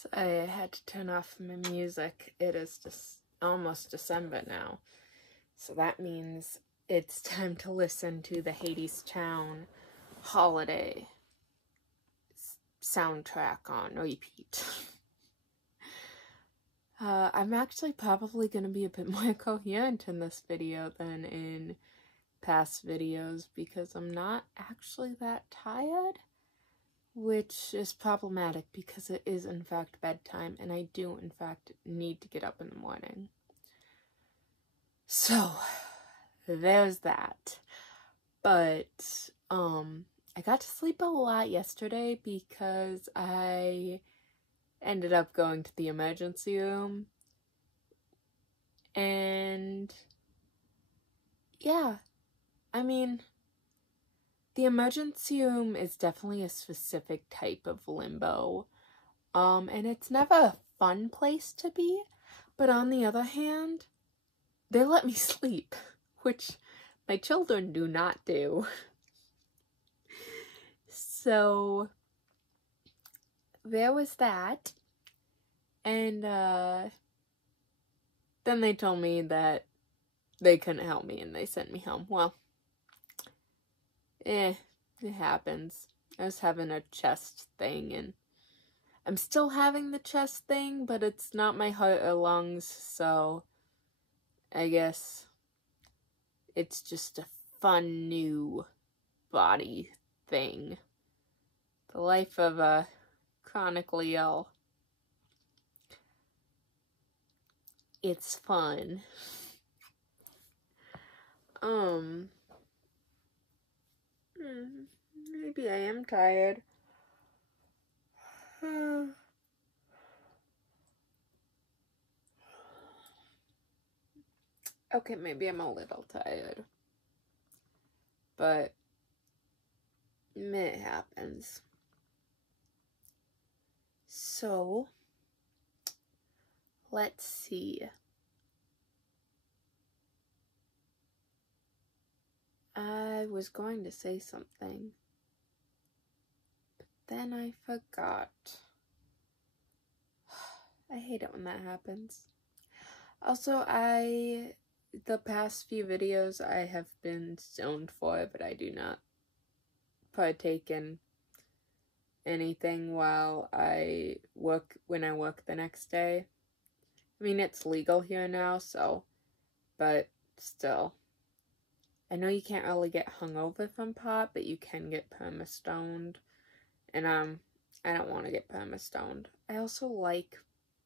So I had to turn off my music. It is just almost December now. So that means it's time to listen to the Hadestown holiday soundtrack on repeat. I'm actually probably going to be a bit more coherent in this video than in past videos because I'm not actually that tired, which is problematic because it is in fact bedtime and I do in fact need to get up in the morning. So there's that. But I got to sleep a lot yesterday because I ended up going to the emergency room, and yeah, I mean, the emergency room is definitely a specific type of limbo, and it's never a fun place to be, but on the other hand, they let me sleep, which my children do not do. So there was that, and then they told me that they couldn't help me and they sent me home. Well, it happens. I was having a chest thing, and I'm still having the chest thing, but it's not my heart or lungs, so I guess it's just a fun new body thing. The life of a chronically ill. It's fun. Maybe I am tired. Okay, maybe I'm a little tired. But it happens. So, let's see. I was going to say something, but then I forgot. I hate it when that happens. Also, the past few videos I have been stoned for, but I do not partake in anything while I work, when I work the next day. I mean, it's legal here now, so, but still. I know you can't really get hungover from pot, but you can get perma-stoned, and I don't want to get perma-stoned. I also like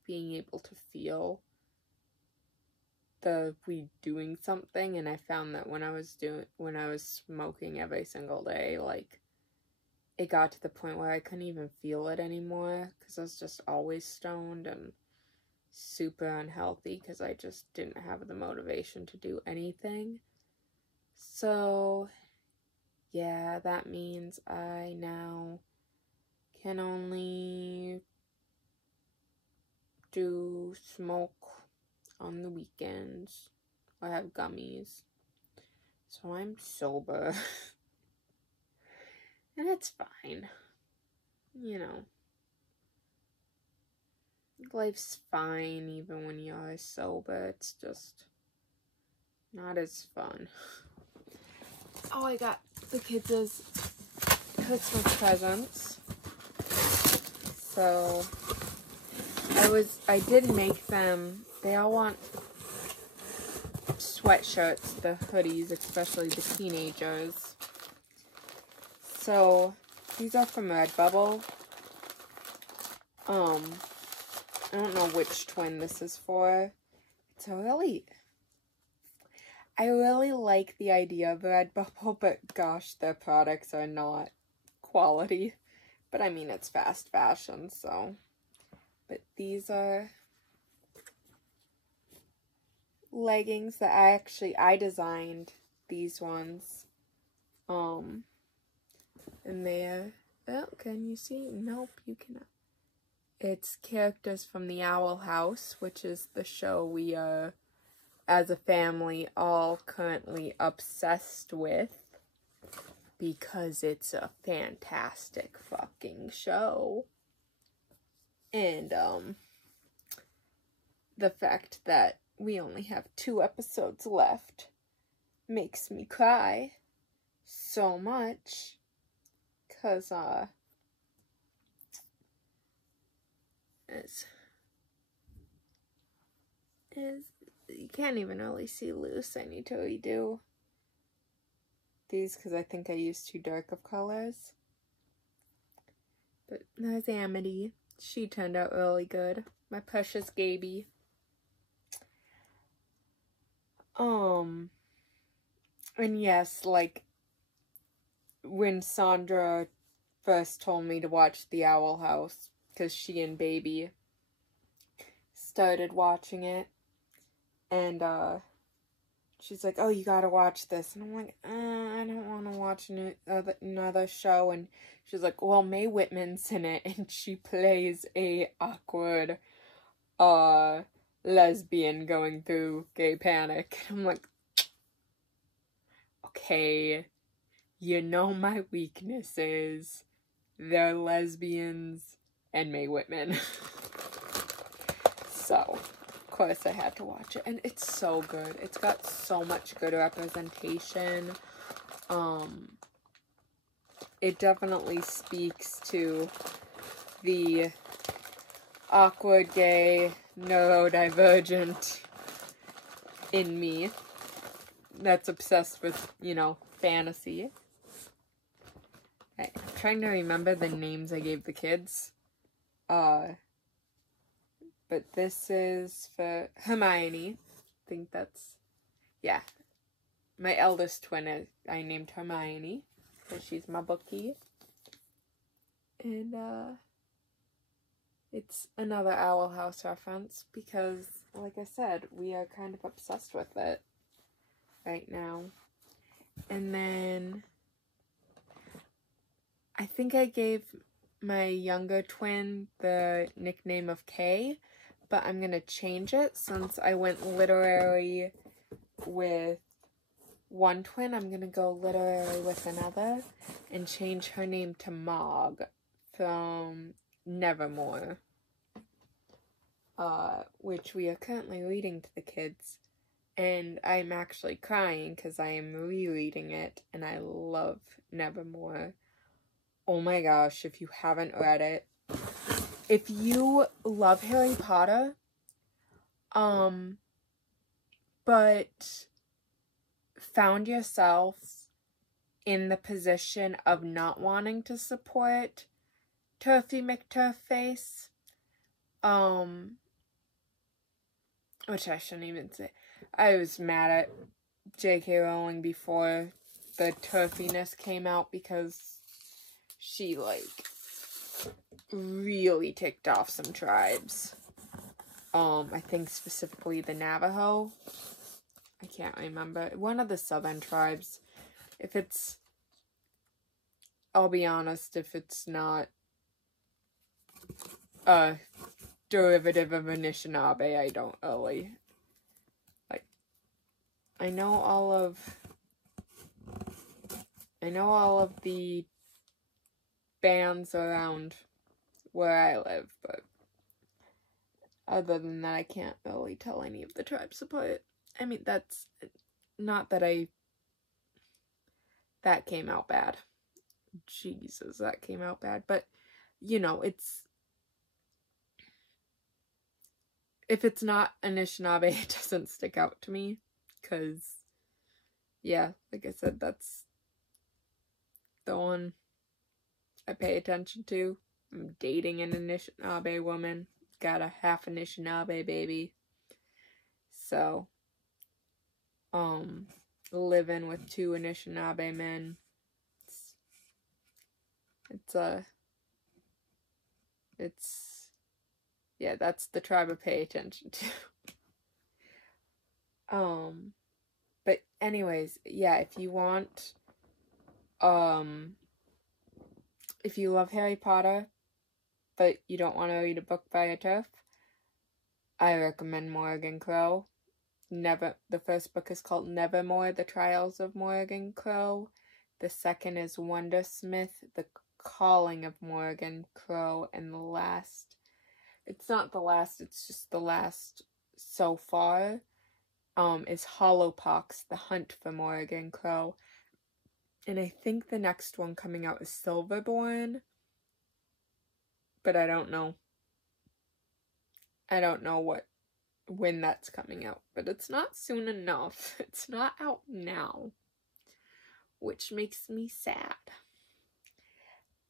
being able to feel the weed doing something, and I found that when I was smoking every single day, like, it got to the point where I couldn't even feel it anymore, because I was just always stoned and super unhealthy, because I just didn't have the motivation to do anything. So, yeah, that means I now can only do smoke on the weekends, or have gummies. So I'm sober. And it's fine. You know. Life's fine even when you're sober. It's just not as fun. Oh, I got the kids' Christmas presents. So I did make them. They all want sweatshirts, the hoodies, especially the teenagers. So these are from Redbubble. I don't know which twin this is for. I really like the idea of Redbubble, but gosh, their products are not quality. But I mean, it's fast fashion, so. But these are leggings that I designed these ones. And they're, oh, can you see? Nope, you cannot. It's characters from the Owl House, which is the show we are, as a family, all currently obsessed with, because it's a fantastic fucking show. And, the fact that we only have 2 episodes left makes me cry so much, 'cause, you can't even really see loose. I need to redo these because I think I used too dark of colors. But there's Amity. She turned out really good. My precious Gaby. And yes, like, when Sandra first told me to watch The Owl House, because she and Baby started watching it, and, she's like, oh, you gotta watch this, and I'm like, I don't want to watch another show, and she's like, well, Mae Whitman's in it, and she plays a awkward, lesbian going through gay panic, and I'm like, okay, you know my weaknesses. They're lesbians and Mae Whitman. So, of course I had to watch it. And it's so good. It's got so much good representation. It definitely speaks to the awkward gay neurodivergent in me that's obsessed with, you know, fantasy. I'm trying to remember the names I gave the kids. But this is for Hermione. I think that's, yeah. My eldest twin, I named Hermione, because she's my bookie. And, it's another Owl House reference, because, like I said, we are kind of obsessed with it right now. And then I think I gave my younger twin the nickname of Kay, but I'm gonna change it since I went literary with one twin. I'm gonna go literary with another and change her name to Mog from Nevermore, which we are currently reading to the kids. And I'm actually crying because I am rereading it, and I love Nevermore. Oh my gosh, if you haven't read it. If you love Harry Potter, but found yourself in the position of not wanting to support Turfy McTurfface, which I shouldn't even say. I was mad at J.K. Rowling before the turfiness came out because she, like, really ticked off some tribes. I think specifically the Navajo. I can't remember. One of the southern tribes. If it's, I'll be honest, if it's not a derivative of Anishinaabe, I don't really, like, I know all of the bands around where I live, but other than that, I can't really tell any of the tribes apart. I mean, that's not that that came out bad. Jesus, that came out bad. But, you know, if it's not Anishinaabe, it doesn't stick out to me. Because, yeah, like I said, that's the one I pay attention to. I'm dating an Anishinaabe woman. Got a half Anishinaabe baby. So, living with 2 Anishinaabe men. Yeah, that's the tribe I pay attention to. But anyways, yeah, if you want, if you love Harry Potter, but you don't want to read a book by a TERF, I recommend Morgan Crow. The first book is called Nevermore, The Trials of Morgan Crow. The second is Wondersmith, The Calling of Morgan Crow. And the last it's not the last, it's just the last so far, is Hollowpox, The Hunt for Morrigan Crow. And I think the next one coming out is Silverborn. But I don't know. I don't know when that's coming out. But it's not soon enough. It's not out now. Which makes me sad.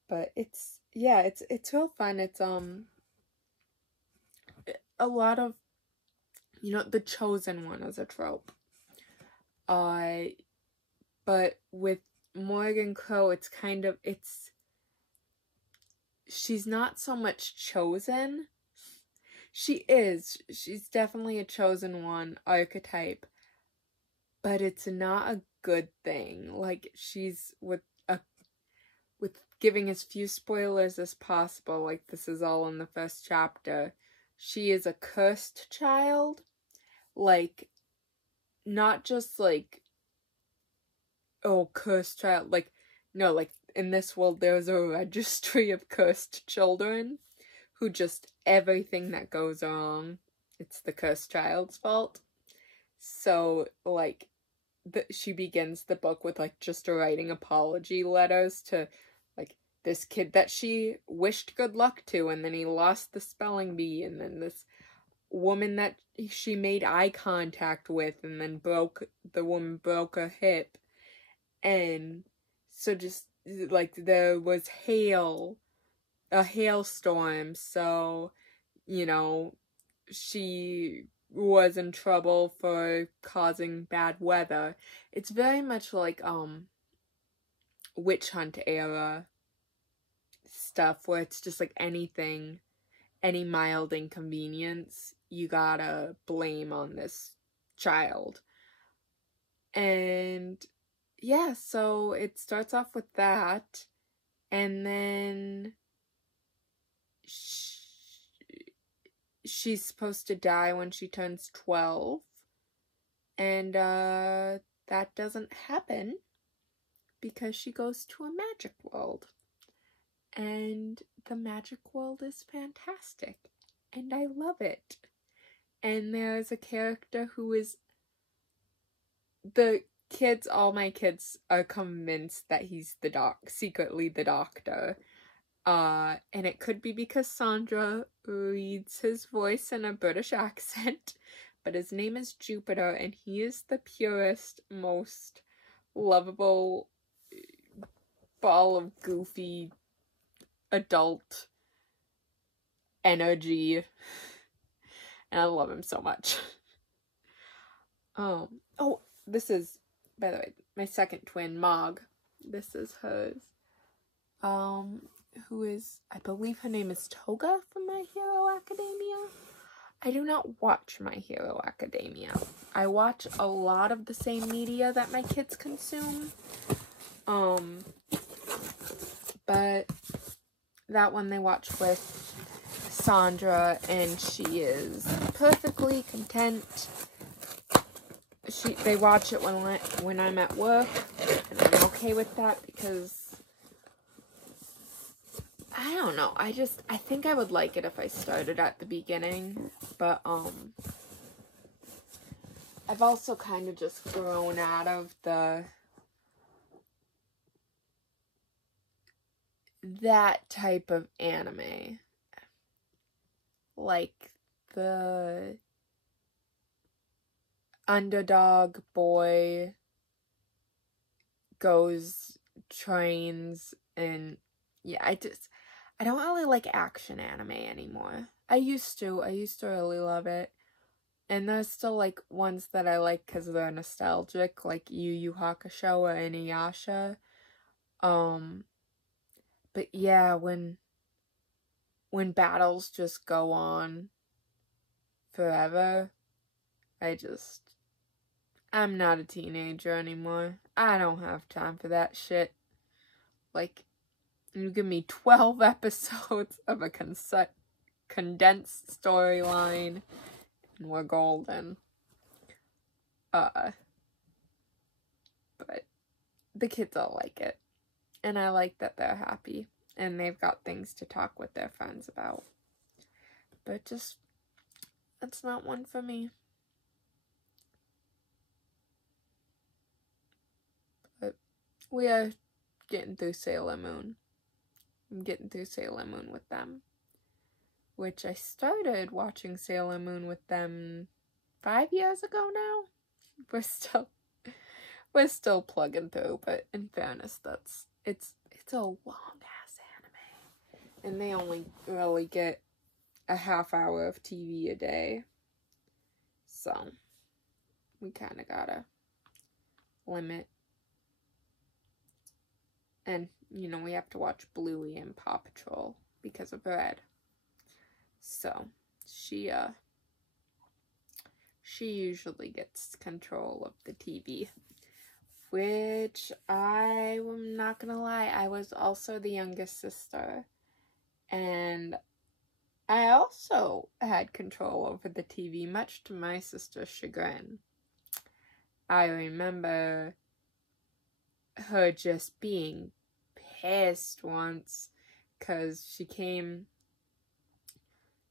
But it's real fun. It's a lot of, the chosen one is a trope. But with Morrigan Crow, it's kind of, she's not so much chosen. She's definitely a chosen one archetype, but it's not a good thing. Like, she's with giving as few spoilers as possible, like this is all in the first chapter, she is a cursed child. Like, not just like, oh, cursed child, like, no, like, in this world there's a registry of cursed children who just, everything that goes wrong, it's the cursed child's fault. So, like, she begins the book with, like, just writing apology letters to, like, this kid that she wished good luck to, and then he lost the spelling bee, and then this woman that she made eye contact with, and then the woman broke her hip. And so just, like, there was a hailstorm, so, she was in trouble for causing bad weather. It's very much like, witch hunt era stuff, where it's just like anything, any mild inconvenience, you gotta blame on this child. And yeah, so it starts off with that, and then she's supposed to die when she turns 12, and that doesn't happen because she goes to a magic world, and the magic world is fantastic, and I love it. And there's a character who is, all my kids are convinced that he's secretly the doctor. And it could be because Sandra reads his voice in a British accent, but his name is Jupiter, and he is the purest, most lovable ball of goofy adult energy, and I love him so much. This is, by the way, my second twin, Mog. This is hers. Who is, I believe her name is Toga from My Hero Academia. I do not watch My Hero Academia. I watch a lot of the same media that my kids consume. But that one they watch with Sandra, and she is perfectly content. They watch it when I'm at work, and I'm okay with that because I don't know. I think I would like it if I started at the beginning, but I've also kind of just grown out of that type of anime. Like the underdog boy trains, and yeah, I don't really like action anime anymore. I used to really love it. And there's still, like, ones that I like because they're nostalgic, like Yu Yu Hakusho or Inuyasha. But yeah, when battles just go on forever, I'm not a teenager anymore. I don't have time for that shit. Like, you give me 12 episodes of a condensed storyline, and we're golden. But the kids all like it. And I like that they're happy. And they've got things to talk with their friends about. But just, it's not one for me. But we are getting through Sailor Moon. I'm getting through Sailor Moon with them. Which I started watching Sailor Moon with them 5 years ago now. We're still plugging through, but in fairness, it's a long ass anime. And they only really get a half hour of TV a day. So we kinda gotta limit. And, you know, we have to watch Bluey and Paw Patrol because of Red. So she usually gets control of the TV. Which, I'm not gonna lie, I was also the youngest sister. And I also had control over the TV, much to my sister's chagrin. I remember her just being pissed once, because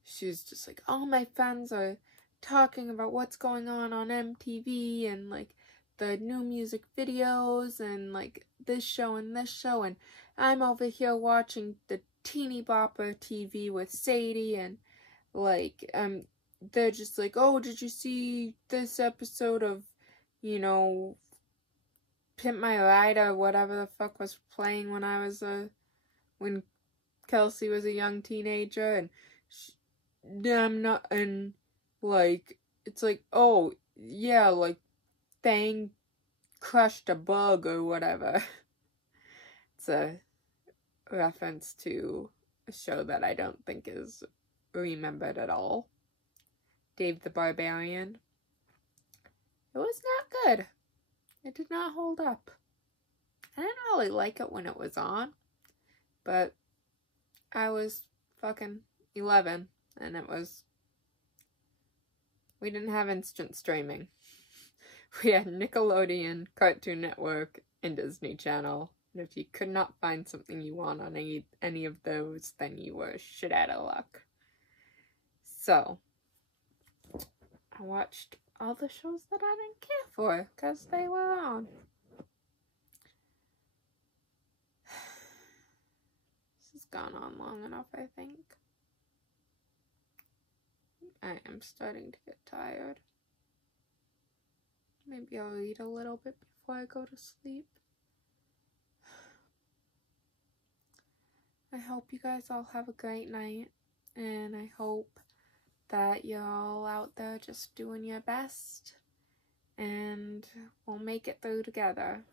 she was just like, all my friends are talking about what's going on MTV, and, like, the new music videos, and, like, this show, and I'm over here watching the Teeny Bopper TV with Sadie, and, like, they're just like, oh, did you see this episode of, you know, Pimp My Ride, or whatever the fuck was playing when Kelsey was a young teenager, and like, it's like, oh, yeah, like, Fang crushed a bug or whatever. It's a reference to a show that I don't think is remembered at all. Dave the Barbarian. It was not good. It did not hold up. I didn't really like it when it was on, but I was fucking 11, and we didn't have instant streaming. We had Nickelodeon, Cartoon Network, and Disney Channel. And if you could not find something you want on any of those, then you were shit out of luck. So, I watched all the shows that I didn't care for, because they were on. This has gone on long enough, I think. I am starting to get tired. Maybe I'll eat a little bit before I go to sleep. I hope you guys all have a great night, and I hope that you're all out there just doing your best, and we'll make it through together.